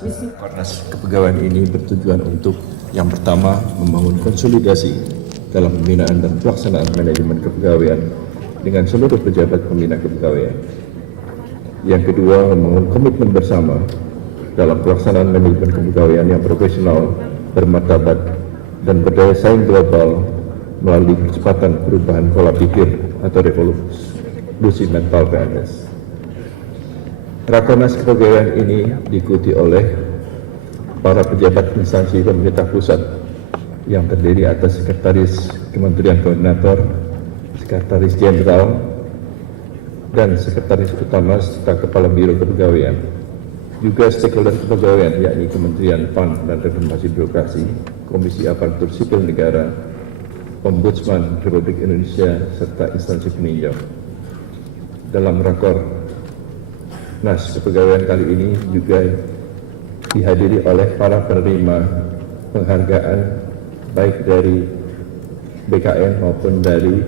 Kornas kepegawaian ini bertujuan untuk yang pertama membangun konsolidasi dalam pembinaan dan pelaksanaan manajemen kepegawaian dengan seluruh pejabat pembina kepegawaian. Yang kedua, membangun komitmen bersama dalam pelaksanaan manajemen kepegawaian yang profesional, bermartabat, dan berdaya saing global melalui percepatan perubahan pola pikir atau revolusi mental PNS. Rakornas kepegawaian ini diikuti oleh para pejabat instansi pemerintah pusat yang terdiri atas Sekretaris Kementerian Koordinator, Sekretaris Jenderal, dan Sekretaris Utama serta Kepala Biro Kepegawaian. Juga stakeholder kepegawaian yakni Kementerian PAN dan Reformasi Birokrasi, Komisi Aparatur Sipil Negara, Ombudsman Republik Indonesia, serta instansi peninjau. Dalam Rakornas kepegawaian kali ini juga dihadiri oleh para penerima penghargaan baik dari BKN maupun dari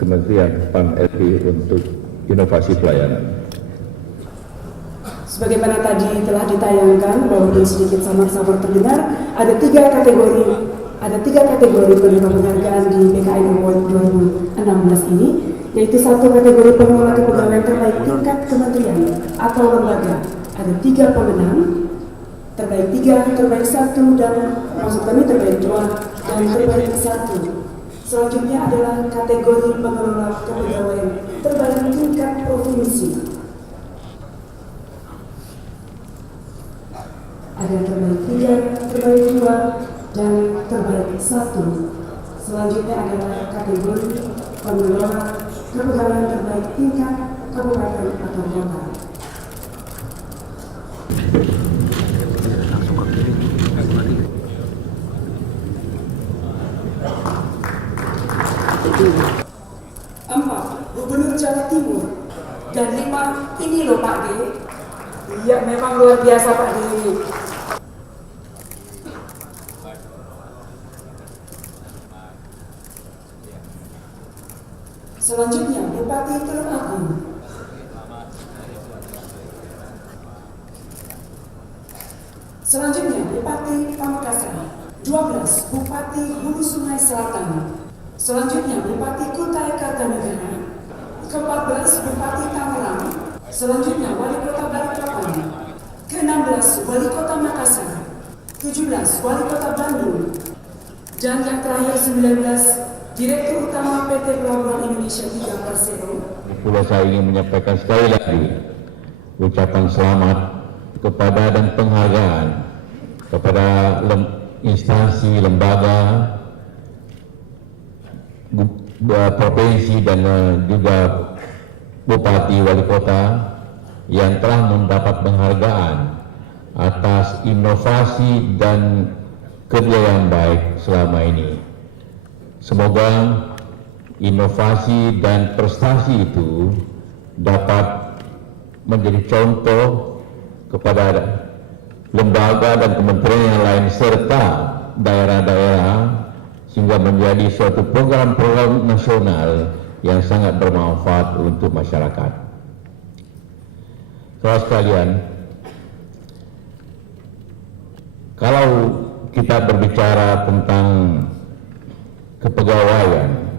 Kementerian PAN RI untuk inovasi pelayanan. Sebagaimana tadi telah ditayangkan, walaupun sedikit samar-samar terdengar, ada tiga kategori penerima penghargaan di BKN Award 2016 ini, yaitu satu kategori pengelola kepegawaian terbaik tingkat kementerian atau lembaga. Ada 3 pemenang, terbaik 3, terbaik 1, dan maksud kami terbaik 2 dan terbaik 1. Selanjutnya adalah kategori pengelola kepegawaian terbaik tingkat provinsi. Ada terbaik 3, terbaik 2, dan terbaik 1. Selanjutnya adalah kategori pengelola kepegawaian terbaik tingkat kabupaten atau kota. Gubernur Jawa Timur, dan 5 ini loh Pak D. Iya, memang luar biasa Pak D. Selanjutnya Bupati Tulung Agung. Selanjutnya Bupati Pamekasan. 12 Bupati Hulu Sungai Selatan. Selanjutnya Bupati Kutai Kartanegara. Ke-14 Bupati Tangerang. Selanjutnya Wali Kota Balikpapan. Ke-16 Wali Kota Makassar. 17 Wali Kota Bandung. Dan yang terakhir 19 Direktur Utama PT Pelabuhan Indonesia 3 Persero. Pula saya ingin menyampaikan sekali lagi ucapan selamat kepada dan penghargaan kepada instansi, lembaga, provinsi dan juga bupati, wali kota yang telah mendapat penghargaan atas inovasi dan kerja yang baik selama ini. Semoga inovasi dan prestasi itu dapat menjadi contoh kepada lembaga dan kementerian yang lain serta daerah-daerah, sehingga menjadi suatu program-program nasional yang sangat bermanfaat untuk masyarakat. Saudara sekalian, kalau kita berbicara tentang kepegawaian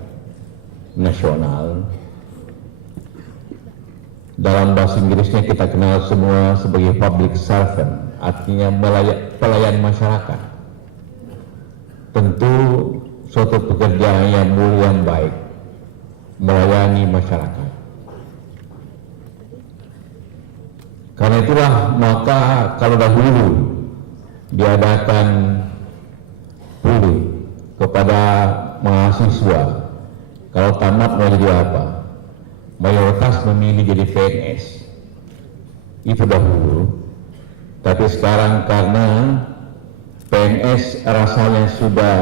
nasional, dalam bahasa Inggrisnya kita kenal semua sebagai public servant, artinya pelayan masyarakat. Tentu suatu pekerjaan yang mulia, yang baik, melayani masyarakat. Karena itulah maka kalau dahulu diadakan pulih kepada mahasiswa, kalau tamat mau jadi apa, mayoritas memilih jadi PNS. Itu dahulu. Tapi sekarang karena PNS rasanya sudah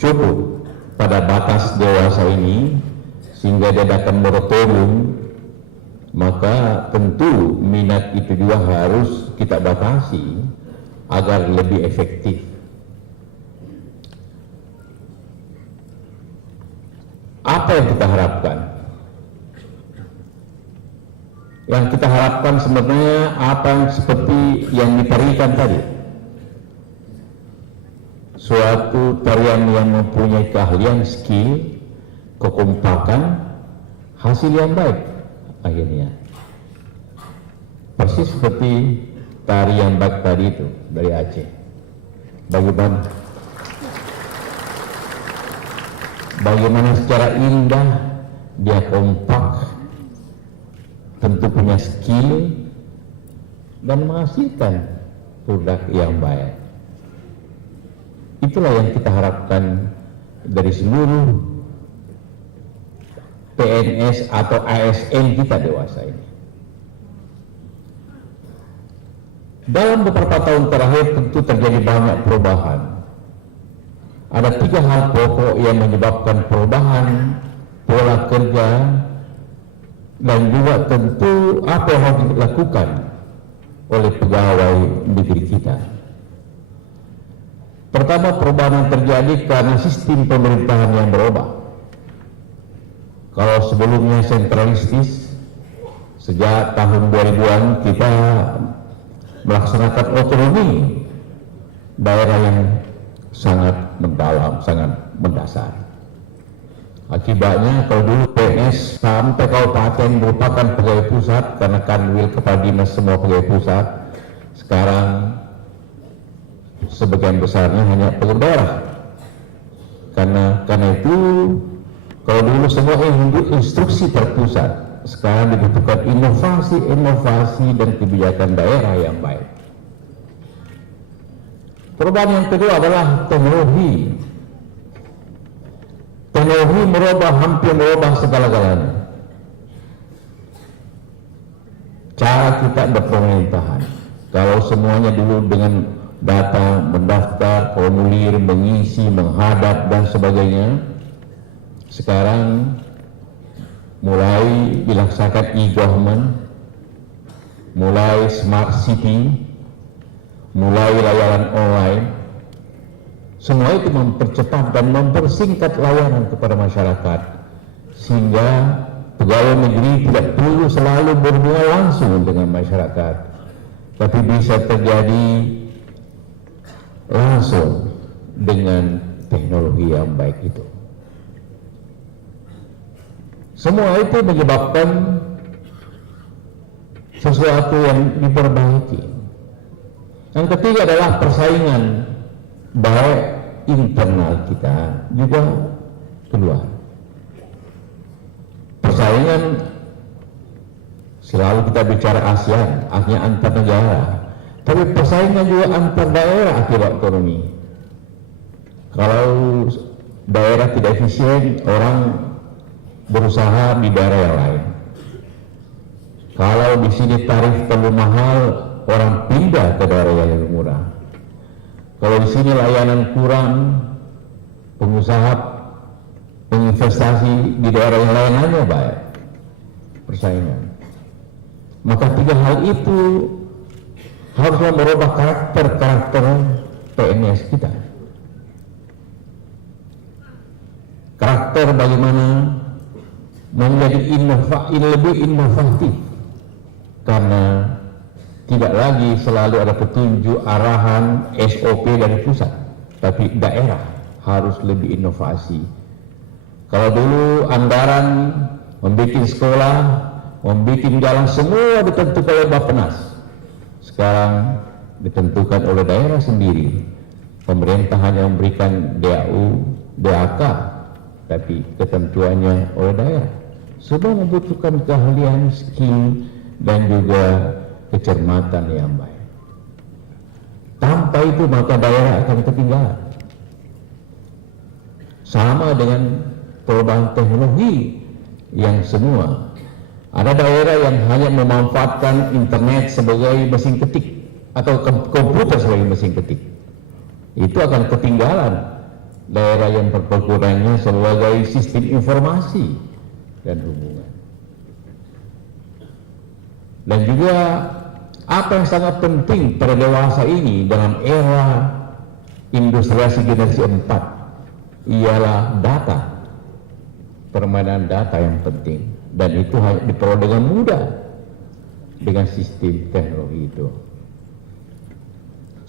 cukup pada batas dewasa ini, sehingga diadakan moratorium, maka tentu minat itu juga harus kita batasi agar lebih efektif. Apa yang kita harapkan? Yang kita harapkan sebenarnya apa yang seperti yang ditarikan tadi, suatu tarian yang mempunyai keahlian, skill, kekompakan, hasil yang baik akhirnya. Persis seperti tarian baik tadi itu dari Aceh. Bagaimana secara indah dia kompak, tentu punya skill dan menghasilkan produk yang baik. Itulah yang kita harapkan dari seluruh PNS atau ASN kita dewasa ini. Dalam beberapa tahun terakhir tentu terjadi banyak perubahan. Ada 3 hal pokok yang menyebabkan perubahan pola kerja dan juga tentu apa yang harus dilakukan oleh pegawai negeri kita. Pertama, perubahan yang terjadi karena sistem pemerintahan yang berubah. Kalau sebelumnya sentralistis, sejak tahun 2000-an kita melaksanakan otonomi daerah yang sangat mendalam, sangat mendasar. Akibatnya kalau dulu PNS sampai kabupaten merupakan pegawai pusat karena kanwil kepala dinas semua pegawai pusat, sekarang sebagian besarnya hanya pegawai daerah. Karena itu kalau dulu semua instruksi terpusat, sekarang dibutuhkan inovasi dan kebijakan daerah yang baik. Perubahan yang kedua adalah teknologi. Teknologi hampir merubah segala-galanya. Cara kita berpemerintahan. Kalau semuanya dulu dengan data, mendaftar, formulir, mengisi, menghadap dan sebagainya, sekarang mulai dilaksanakan e-government, mulai smart city, mulai layanan online. Semua itu mempercepat dan mempersingkat layanan kepada masyarakat, sehingga pegawai negeri tidak perlu selalu berhubungan langsung dengan masyarakat, tapi bisa terjadi langsung dengan teknologi yang baik itu. Semua itu menyebabkan sesuatu yang diperbaiki. Yang ketiga adalah persaingan, baik internal kita juga keluar. Persaingan selalu kita bicara ASEAN, artinya antar negara, tapi persaingan juga antar daerah akibat ekonomi. Kalau daerah tidak efisien, orang berusaha di daerah yang lain. Kalau di sini tarif terlalu mahal, orang pindah ke daerah yang lebih murah. Kalau di sini layanan kurang, pengusaha menginvestasi di daerah yang lain hanya baik. Persaingan. Maka 3 hal itu haruslah merubah karakter PNS kita. Karakter bagaimana menjadi lebih inovatif, karena tidak lagi selalu ada petunjuk arahan SOP dari pusat, tapi daerah harus lebih inovasi. Kalau dulu anggaran membuat sekolah, membuat jalan semua ditentukan oleh Bappenas, sekarang ditentukan oleh daerah sendiri. Pemerintah hanya memberikan DAU, DAK, tapi ketentuannya oleh daerah. Semua membutuhkan keahlian, skill, dan juga kecermatan yang baik. Tanpa itu maka daerah akan ketinggalan. Sama dengan perubahan teknologi yang semua. Ada daerah yang hanya memanfaatkan internet sebagai mesin ketik atau komputer sebagai mesin ketik. Itu akan ketinggalan daerah yang berperannya sebagai sistem informasi dan hubungan. Dan juga apa yang sangat penting pada dewasa ini dalam era industrialisasi generasi 4 ialah data. Permainan data yang penting, dan itu hanya diperoleh dengan mudah dengan sistem teknologi itu.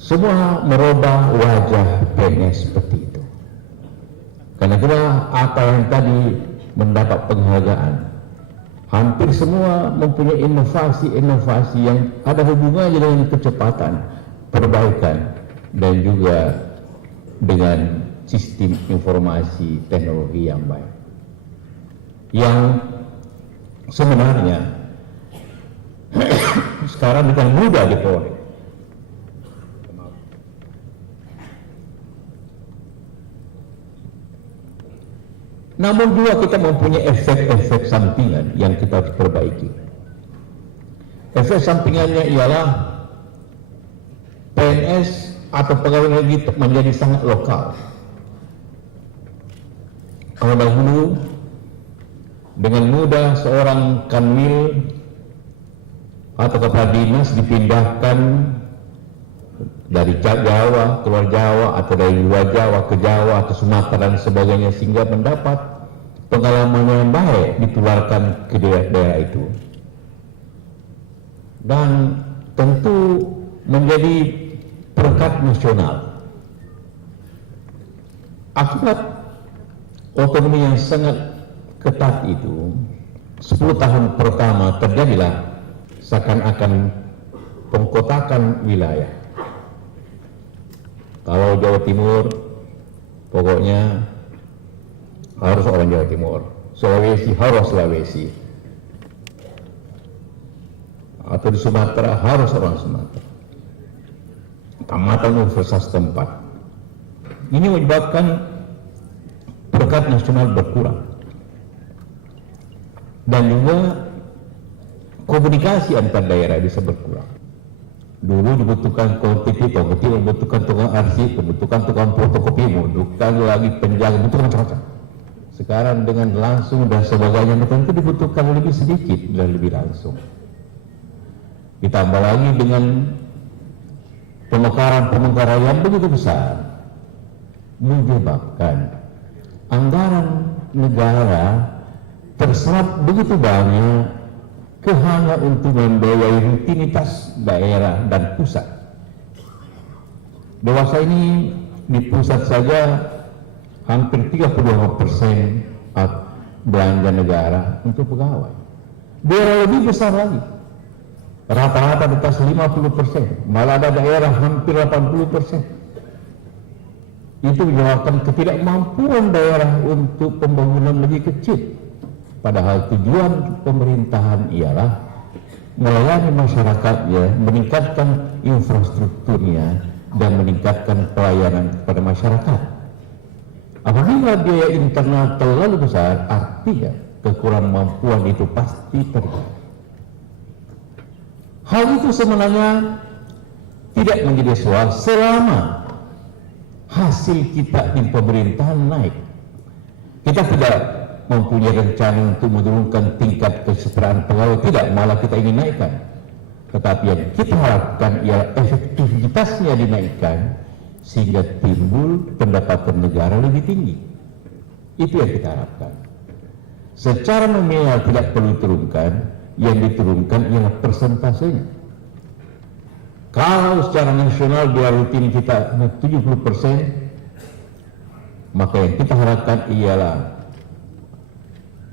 Semua merubah wajah PNS seperti itu. Karena itulah apa yang tadi mendapat penghargaan, hampir semua mempunyai inovasi-inovasi yang ada hubungannya dengan kecepatan, perbaikan, dan juga dengan sistem informasi teknologi yang baik. Yang sebenarnya sekarang dengan mudah diperoleh. Namun juga kita mempunyai efek-efek sampingan yang kita harus perbaiki. Efek sampingannya ialah PNS atau pegawai negeri menjadi sangat lokal. Kalau dahulu dengan mudah seorang kanwil atau kepala dinas dipindahkan dari Jawa keluar Jawa atau dari luar Jawa ke Jawa atau Sumatera dan sebagainya, sehingga mendapat pengalaman yang baik ditularkan ke daerah itu, dan tentu menjadi perekat nasional. Akibat otonomi yang sangat ketat itu, 10 tahun pertama terjadilah seakan-akan pengkotakan wilayah. Kalau Jawa Timur pokoknya harus orang Jawa Timur, Sulawesi harus Sulawesi, atau di Sumatera harus orang Sumatera, tamatan universitas tempat. Ini menyebabkan perekat nasional berkurang, dan juga komunikasi antar daerah bisa berkurang. Dulu dibutuhkan kompetitor, membutuhkan tukang arsip, membutuhkan tukang fotokopi, membutuhkan lagi penjaga, membutuhkan macam-macam. Sekarang dengan langsung dan sebagainya tentu dibutuhkan lebih sedikit dan lebih langsung. Ditambah lagi dengan pemekaran yang begitu besar, menyebabkan anggaran negara terserap begitu banyak ke hanya untuk membiayai rutinitas daerah dan pusat. Dewasa ini di pusat saja hampir 35% belanja negara untuk pegawai. Daerah lebih besar lagi, rata-rata di atas 50%, malah ada daerah hampir 80%. Itu menyebabkan ketidakmampuan daerah untuk pembangunan lebih kecil. Padahal tujuan pemerintahan ialah melayani masyarakatnya, meningkatkan infrastrukturnya, dan meningkatkan pelayanan kepada masyarakat. Apabila biaya internal terlalu besar, artinya kekurangan mampuan itu pasti terjadi. Hal itu sebenarnya tidak menjadi soal selama hasil kita di pemerintahan naik. Kita tidak mempunyai rencana untuk menurunkan tingkat kesejahteraan pegawai, tidak, malah kita ingin naikkan. Tetapi yang kita harapkan ialah efektivitasnya dinaikkan sehingga timbul pendapatan negara lebih tinggi. Itu yang kita harapkan. Secara nominal tidak perlu diturunkan, yang diturunkan ialah persentasenya. Kalau secara nasional biaya rutin kita 70%, maka yang kita harapkan ialah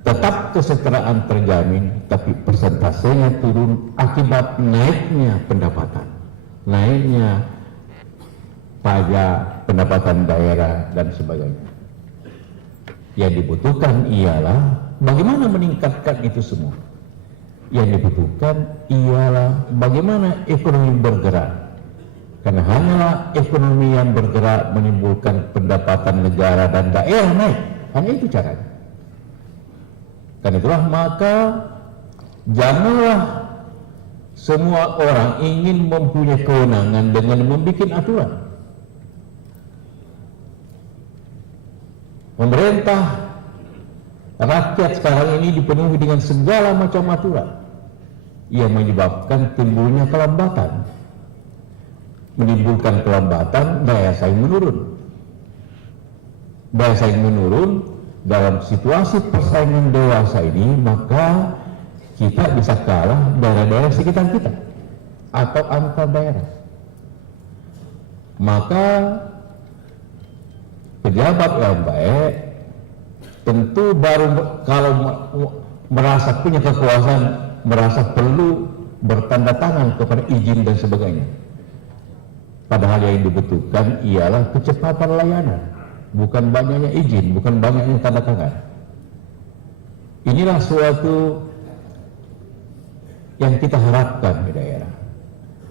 tetap kesejahteraan terjamin, tapi persentasenya turun akibat naiknya pendapatan, naiknya pajak, pendapatan daerah, dan sebagainya. Yang dibutuhkan ialah bagaimana meningkatkan itu semua. Yang dibutuhkan ialah bagaimana ekonomi bergerak. Karena hanyalah ekonomi yang bergerak menimbulkan pendapatan negara dan daerah naik. Hanya itu caranya. Karena itulah maka janganlah semua orang ingin mempunyai kewenangan dengan membuat aturan. Pemerintah, rakyat sekarang ini dipenuhi dengan segala macam aturan yang menyebabkan timbulnya kelambatan. Menimbulkan kelambatan, daya saing menurun. Daya saing menurun dalam situasi persaingan dewasa ini, maka kita bisa kalah daerah-daerah sekitar kita atau antar daerah. Maka pejabat yang baik tentu baru kalau merasa punya kekuasaan, merasa perlu bertanda tangan kepada izin dan sebagainya. Padahal yang dibutuhkan ialah kecepatan layanan, bukan banyaknya izin, bukan banyaknya tanda tangan. Inilah suatu yang kita harapkan di daerah.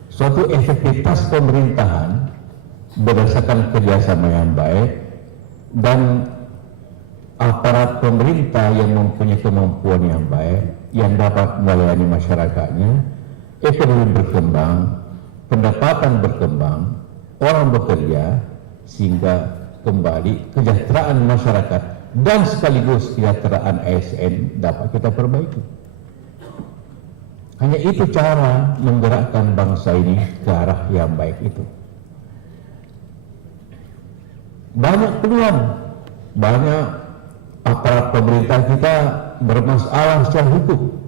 Suatu efektivitas pemerintahan berdasarkan kerjasama yang baik dan aparat pemerintah yang mempunyai kemampuan yang baik, yang dapat melayani masyarakatnya, ekonomi berkembang, pendapatan berkembang, orang bekerja, sehingga kembali kesejahteraan masyarakat dan sekaligus kesejahteraan ASN dapat kita perbaiki. Hanya itu cara menggerakkan bangsa ini ke arah yang baik itu. Banyak peluang, banyak aparat pemerintah kita bermasalah secara hukum.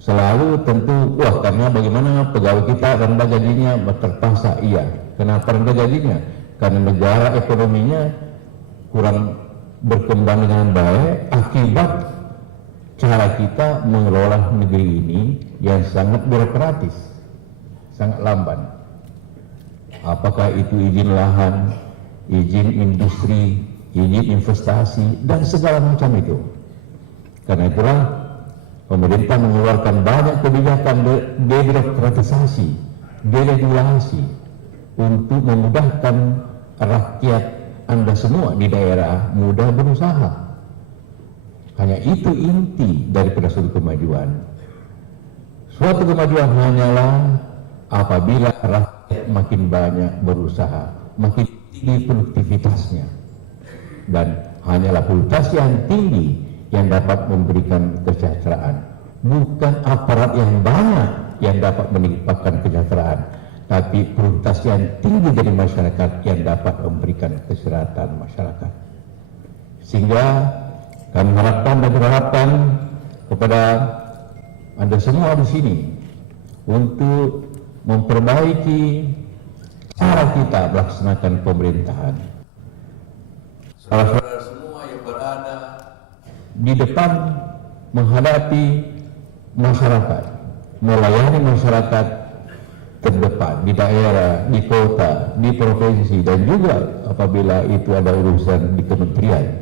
Selalu tentu, karena bagaimana pegawai kita rendah gajinya, terpaksa iya. Kenapa rendah gajinya? Karena negara ekonominya kurang berkembang dengan baik akibat cara kita mengelola negeri ini yang sangat birokratis, sangat lamban. Apakah itu izin lahan, izin industri, izin investasi, dan segala macam itu. Karena itulah pemerintah mengeluarkan banyak kebijakan debirokratisasi, deregulasi untuk memudahkan rakyat Anda semua di daerah mudah berusaha. Hanya itu inti daripada suatu kemajuan. Suatu kemajuan hanyalah apabila rakyat makin banyak berusaha, makin tinggi produktivitasnya, dan hanyalah produktivitas yang tinggi yang dapat memberikan kesejahteraan, bukan aparat yang banyak yang dapat menyebabkan kesejahteraan, tapi produktivitas yang tinggi dari masyarakat yang dapat memberikan kesejahteraan masyarakat. Sehingga kami harapkan dan berharapkan kepada Anda semua di sini untuk memperbaiki cara kita melaksanakan pemerintahan. Saudara-saudara semua yang berada di depan menghadapi masyarakat, melayani masyarakat terdepan di daerah, di kota, di provinsi, dan juga apabila itu ada urusan di kementerian.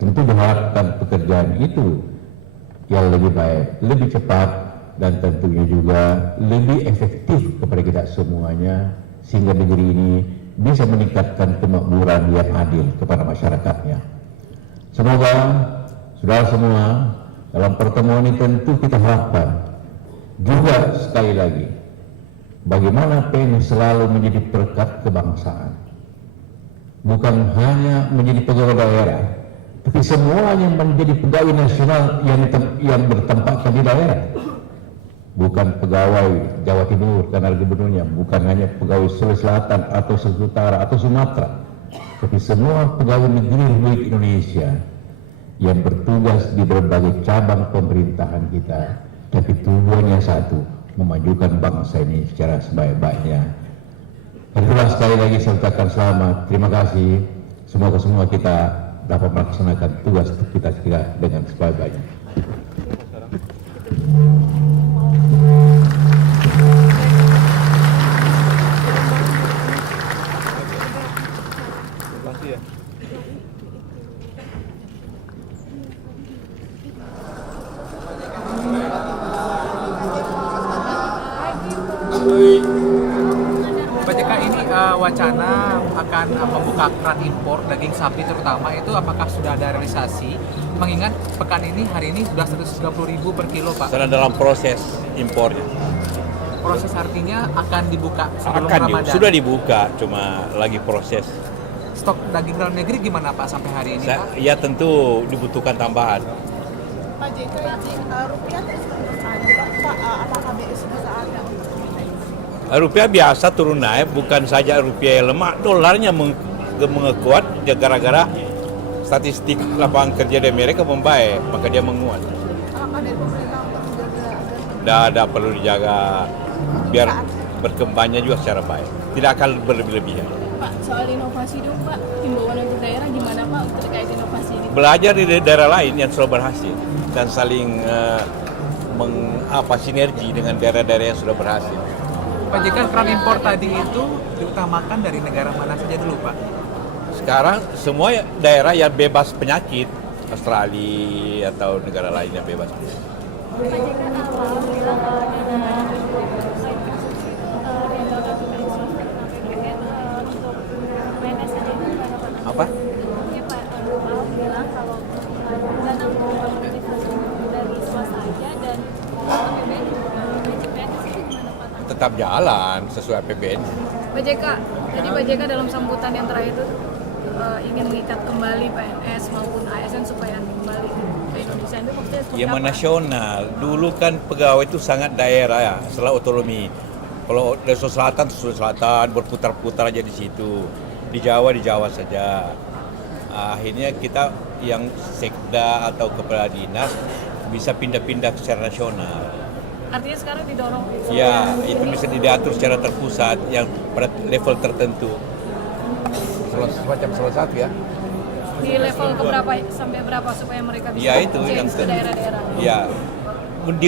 Tentu diharapkan pekerjaan itu yang lebih baik, lebih cepat, dan tentunya juga lebih efektif kepada kita semuanya, sehingga negeri ini bisa meningkatkan kemakmuran yang adil kepada masyarakatnya. Semoga saudara semua dalam pertemuan ini tentu kita harapkan juga sekali lagi bagaimana PNI selalu menjadi perekat kebangsaan, bukan hanya menjadi pegawai daerah, tapi semuanya menjadi pegawai nasional yang bertempatkan di daerah. Bukan pegawai Jawa Timur karena gubernurnya, bukan hanya pegawai Sulawesi Selatan atau Sulawesi Utara atau Sumatera, tapi semua pegawai negeri Republik Indonesia yang bertugas di berbagai cabang pemerintahan kita, tapi tujuannya satu, memajukan bangsa ini secara sebaik-baiknya. Itulah sekali lagi saya ucapkan selamat, terima kasih. Semoga semua kita dapat melaksanakan tugas kita dengan sebaik-baiknya. PJK ini wacana akan membuka keran impor daging sapi terutama, itu apakah sudah ada realisasi? Mengingat pekan ini hari ini sudah 130.000 per kilo, Pak. Sedang dalam proses impornya. Proses artinya akan dibuka sebelum Ramadan. Sudah dibuka, cuma lagi proses. Stok daging dalam negeri gimana Pak sampai hari ini, Pak? Ya tentu dibutuhkan tambahan. Pak JK, rupiah terus anjlok, Pak. Apakah BSI bisa ada untuk mendeteksi? Rupiah biasa turun naik, bukan saja rupiah yang lemah, dolarnya menguat gara-gara statistik lapangan kerja di Amerika membaik, maka dia menguat. Apakah dari pemerintah Memang menjaga agar Tidak ada perlu dijaga biar berkembangnya juga secara baik. Tidak akan berlebih-lebihan. Pak, soal inovasi dong Pak, himbauan untuk daerah gimana Pak terkait inovasi ini? Belajar di daerah lain yang sudah berhasil dan saling sinergi dengan daerah-daerah yang sudah berhasil. Pak JK, keran impor tadi itu diutamakan dari negara mana saja dulu Pak? Sekarang semua daerah yang bebas penyakit, Australia atau negara lain yang bebas penyakit. Pak JK, alhamdulillah untuk PNS saja itu gimana Pak? Apa? Ya Pak, alhamdulillah kalau dana untuk dari swasta aja dan APBN PNS itu gimana Pak? Tetap jalan sesuai APBN. Pak JK, jadi Pak JK dalam sambutan yang terakhir itu ingin mengikat kembali PNS maupun ASN supaya kembali ke Indonesia itu maksudnya seperti Ya apa? nasional. Dulu kan pegawai itu sangat daerah ya, setelah otonomi. Kalau dari Sulawesi Selatan berputar-putar aja di situ. Di Jawa saja. Akhirnya kita yang sekda atau kepala dinas bisa pindah-pindah secara nasional. Artinya sekarang didorong. Ya, itu bisa diatur secara terpusat yang pada level tertentu. Semacam salah satu ya. Di level keberapa sampai berapa supaya mereka bisa Ya itu yang ke daerah-daerah. Ya,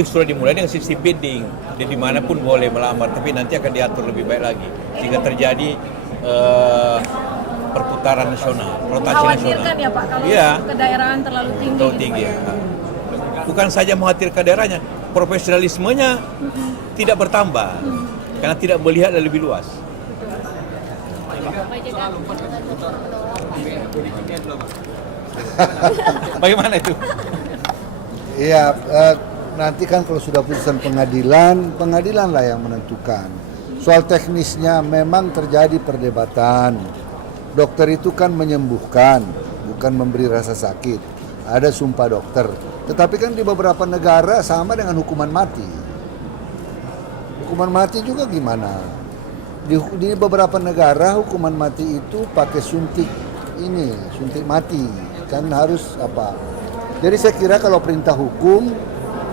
sudah dimulai dengan sistem bidding. Jadi dimanapun boleh melamar, tapi nanti akan diatur lebih baik lagi sehingga terjadi perputaran nasional, rotasi nasional. Khawatirkan ya Pak kalau Iya. kedaerahan terlalu tinggi. Terlalu gitu, tinggi. Pak, Ya. Bukan saja mengkhawatirkan daerahnya, profesionalismenya tidak bertambah karena tidak melihat lebih luas. Pak JK, Bagaimana itu? Iya, nanti kan kalau sudah putusan pengadilan, pengadilan lah yang menentukan. Soal teknisnya memang terjadi perdebatan. Dokter itu kan menyembuhkan, bukan memberi rasa sakit. Ada sumpah dokter. Tetapi kan di beberapa negara sama dengan hukuman mati. Hukuman mati juga gimana? Di beberapa negara hukuman mati itu pakai suntik mati. Kan harus apa? Jadi saya kira kalau perintah hukum,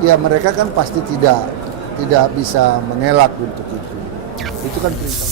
ya mereka kan pasti tidak bisa mengelak untuk itu. Itu kan perintah.